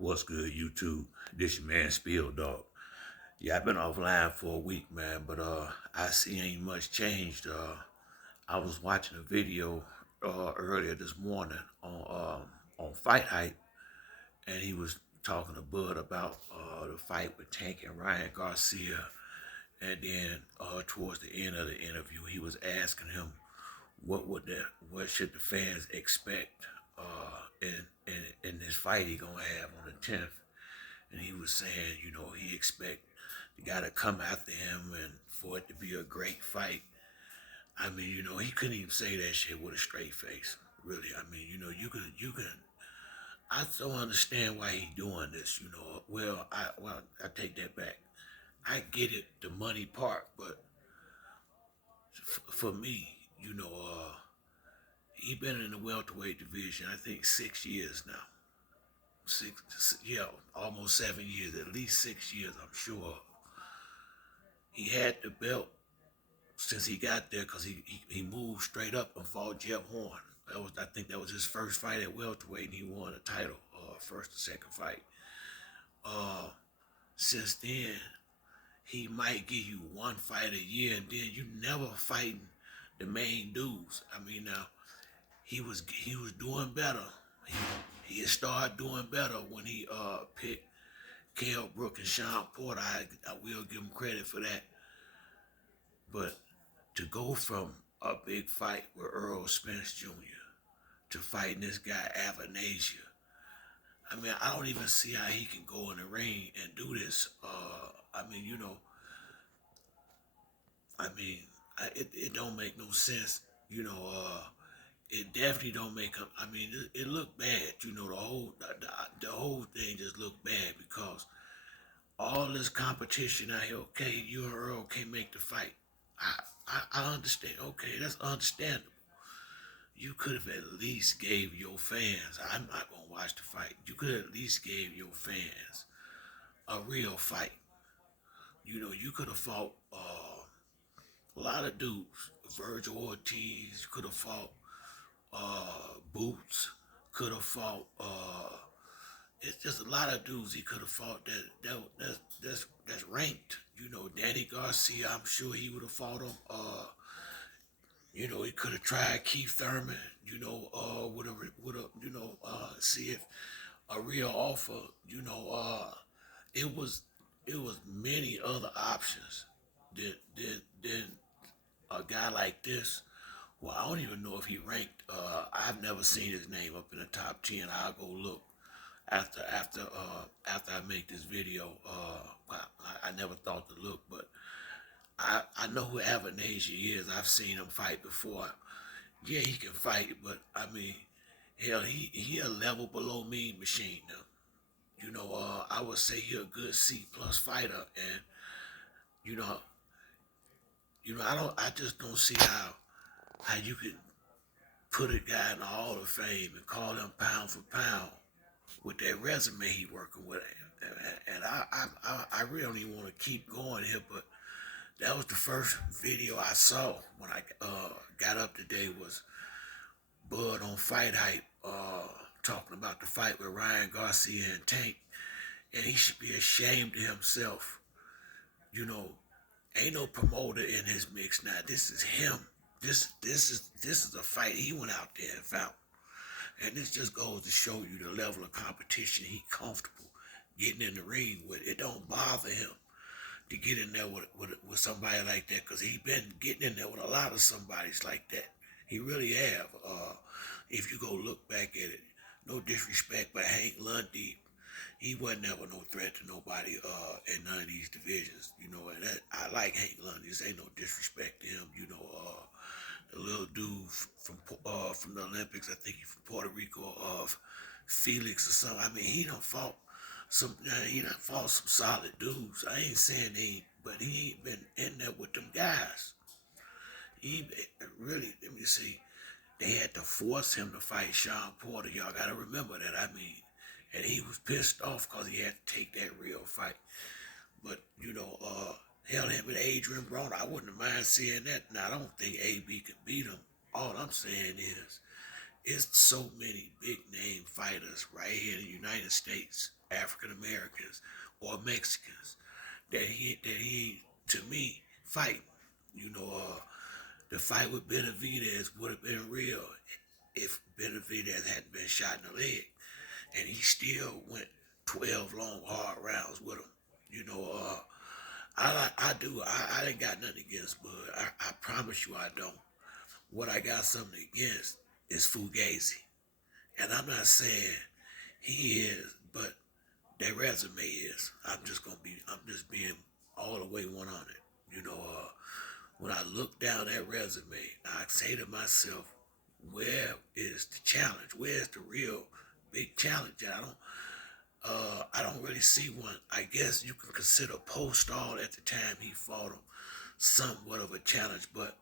What's good, YouTube? This your man Spill Dog. Yeah, I've been offline for a week, man, but I see ain't much changed. I was watching a video earlier this morning on Fight Hype, and he was talking to Bud about the fight with Tank and Ryan Garcia, and then towards the end of the interview, he was asking him what should the fans expect in this fight he gonna have on the 10th. And he was saying, he expect the guy to come after him and for it to be a great fight. I mean, he couldn't even say that shit with a straight face. Really, I mean, you can. I don't understand why he doing this. I take that back. I get it, the money part, but for me, he been in the welterweight division. I think 6 years now. Yeah, almost 7 years, at least 6 years, I'm sure. He had the belt since he got there because he moved straight up and fought Jeff Horn. I think that was his first fight at welterweight, and he won a title, first or second fight. Uh, since then, he might give you one fight a year, and then you never fighting the main dudes. I mean, now he was doing better. He had started doing better when he picked Kell Brook and Sean Porter. I will give him credit for that. But to go from a big fight with Earl Spence Jr. to fighting this guy Avanaysia, I mean, I don't even see how he can go in the ring and do this. I mean, it don't make no sense. It definitely don't make up. I mean, it looked bad. The whole thing just looked bad because all this competition out here. Okay, you and Earl can't make the fight. I understand. Okay, that's understandable. You could have at least gave your fans. I'm not gonna watch the fight. You could have at least gave your fans a real fight. You could have fought a lot of dudes. Virgil Ortiz could have fought Boots. Could have fought. It's just a lot of dudes he could have fought that's ranked. Danny Garcia. I'm sure he would have fought him. He could have tried Keith Thurman. See if a real offer. It was it was many other options than a guy like this. Well, I don't even know if he ranked. I've never seen his name up in the top 10. I'll go look after I make this video. I never thought to look, but I know who Avanaysia is. I've seen him fight before. Yeah, he can fight, but I mean, hell, he a level below Mean Machine now. I would say he a good C plus fighter, and you know, I just don't see how you can put a guy in the Hall of Fame and call him pound for pound with that resume he working with. And I really don't even want to keep going here, but that was the first video I saw when I got up today was Bud on Fight Hype talking about the fight with Ryan Garcia and Tank, and he should be ashamed of himself. You know, ain't no promoter in his mix now. This is him. This is a fight he went out there and found, and this just goes to show you the level of competition he comfortable getting in the ring with. It don't bother him to get in there with somebody like that because he been getting in there with a lot of somebodies like that. He really have. If you go look back at it, no disrespect, but Hank Lundy, he wasn't ever no threat to nobody in none of these divisions. And I like Hank Lundy. This ain't no disrespect to him. The little dude from the Olympics, I think he's from Puerto Rico, of Felix or something. I mean, he done fought some solid dudes. I ain't saying but he ain't been in there with them guys. He really, let me see. They had to force him to fight Sean Porter. Y'all gotta remember that. I mean, and he was pissed off because he had to take that real fight. But hell, him and Adrian Broner, I wouldn't mind seeing that. Now I don't think AB can beat him. All I'm saying is, it's so many big name fighters right here in the United States African Americans or Mexicans that he to me fight. You know, the fight with Benavidez would have been real if Benavidez hadn't been shot in the leg, and he still went 12 long hard rounds with him. You know, I ain't got nothing against Bud. I promise you I don't. What I got something against is Fugazi, and I'm not saying he is, but that resume is. I'm just being all the way 100. You know, when I look down that resume, I say to myself, where is the challenge? Where's the real big challenge? I don't really see one. I guess you can consider Postall at the time he fought him somewhat of a challenge, but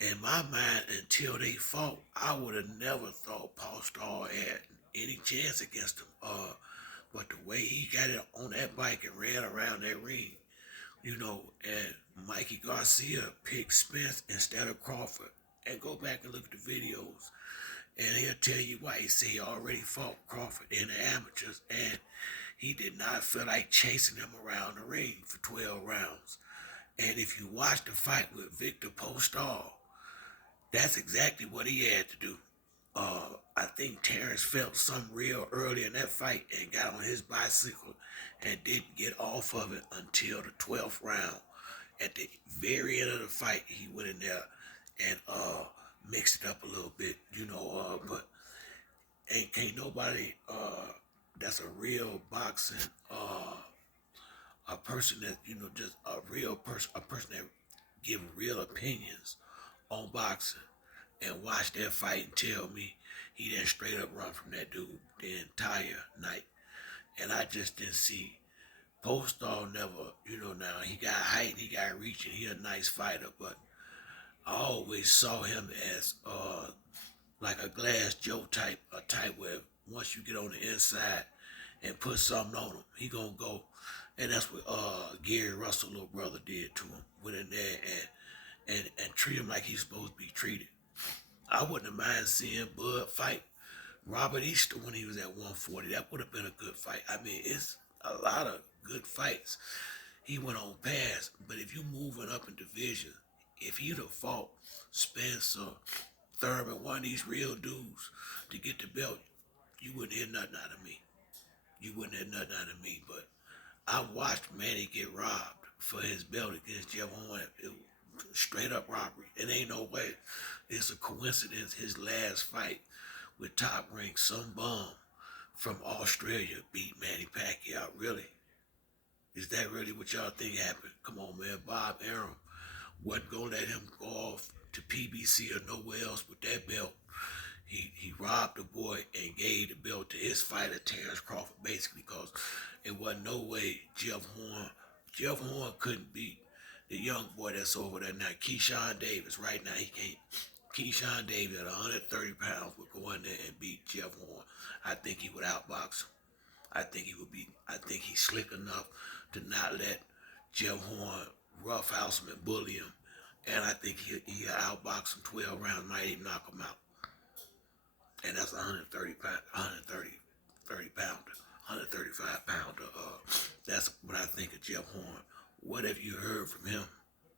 in my mind, until they fought, I would have never thought Postall had any chance against him. But the way he got it on that bike and ran around that ring, and Mikey Garcia picked Spence instead of Crawford. And go back and look at the videos, and he'll tell you why. He said he already fought Crawford in the amateurs, and he did not feel like chasing him around the ring for 12 rounds. And if you watch the fight with Victor Postall, that's exactly what he had to do. I think Terrence felt something real early in that fight and got on his bicycle and didn't get off of it until the 12th round. At the very end of the fight, he went in there and mixed it up a little bit, but can't nobody that's a real boxing a person that just a real person, a person that give real opinions on boxing and watch that fight and tell me he didn't straight up run from that dude the entire night. And I just didn't see Postall never, now he got height, he got reach, and he a nice fighter, but I always saw him as like a Glass Joe type, a type where once you get on the inside and put something on him, he gonna go. And that's what Gary Russell little brother did to him. Went in there and treat him like he's supposed to be treated. I wouldn't have mind seeing Bud fight Robert Easter when he was at 140. That would have been a good fight. I mean, it's a lot of good fights he went on past. But if you moving up in division, if he'd have fought Spence or Thurman, one of these real dudes, to get the belt, you wouldn't hear nothing out of me. You wouldn't hear nothing out of me. But I watched Manny get robbed for his belt against Jeff Horn. It was straight up robbery. It ain't no way. It's a coincidence his last fight with Top Rank, some bum from Australia beat Manny Pacquiao. Really? Is that really what y'all think happened? Come on, man. Bob Arum wasn't gonna let him go off to PBC or nowhere else with that belt. He robbed the boy and gave the belt to his fighter Terrence Crawford, basically, because it wasn't no way Jeff Horn couldn't beat the young boy that's over there now, Keyshawn Davis. Right now he can't. Keyshawn Davis at 130 pounds would go in there and beat Jeff Horn. I think he would outbox him. I think he's slick enough to not let Jeff Horn roughhouse him and bully him. And I think he'll outbox him 12 rounds, might even knock him out. And that's 130 pounder, 135 pounder. That's what I think of Jeff Horn. What have you heard from him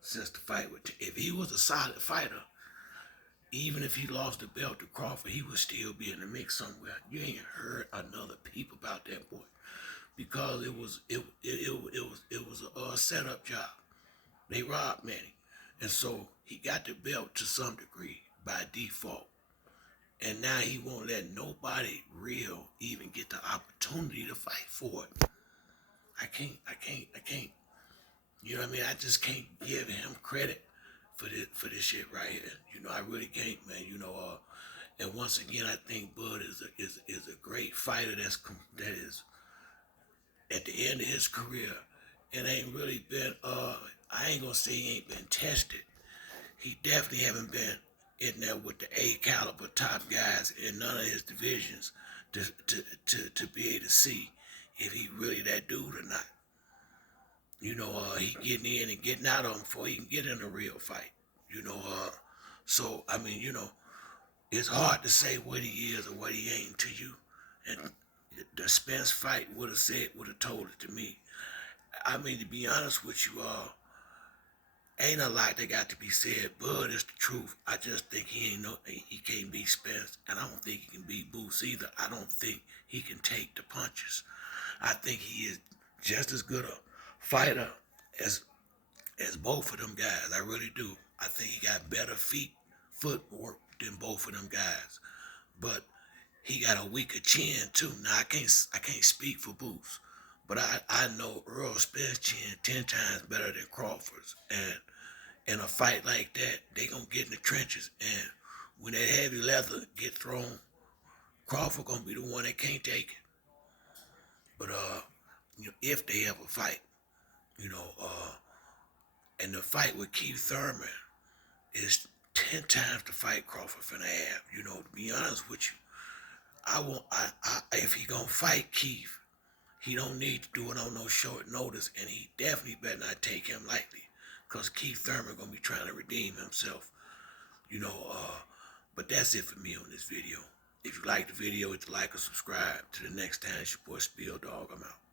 since the fight with? If he was a solid fighter, even if he lost the belt to Crawford, he would still be in the mix somewhere. You ain't heard another peep about that boy because it was a setup job. They robbed Manny, and so he got the belt to some degree by default. And now he won't let nobody real even get the opportunity to fight for it. I can't. You know what I mean? I just can't give him credit for this shit right here. I really can't, man. And once again, I think Bud is a great fighter that is at the end of his career. It ain't really been. I ain't gonna say he ain't been tested. He definitely haven't been in there with the A caliber top guys in none of his divisions to be able to see if he really that dude or not. He getting in and getting out of him before he can get in a real fight. So I mean, it's hard to say what he is or what he ain't to you. And the Spence fight would have told it to me. I mean, to be honest with you, ain't a lot that got to be said. Bud is the truth. I just think he can't beat Spence, and I don't think he can beat Boots either. I don't think he can take the punches. I think he is just as good a fighter as both of them guys. I really do. I think he got better footwork than both of them guys. But he got a weaker chin too. Now I can't speak for Boots, but I know Earl Spence chin 10 times better than Crawford's. And in a fight like that, they gonna get in the trenches, and when that heavy leather get thrown, Crawford gonna be the one that can't take it. But if they ever fight, you know, and the fight with Keith Thurman is 10 times the fight Crawford finna have. To be honest with you, if he gonna fight Keith, he don't need to do it on no short notice, and he definitely better not take him lightly, cause Keith Thurman gonna be trying to redeem himself. You know, uh, but that's it for me on this video. If you like the video, hit the like or subscribe. Till the next time, it's your boy Spill Dog. I'm out.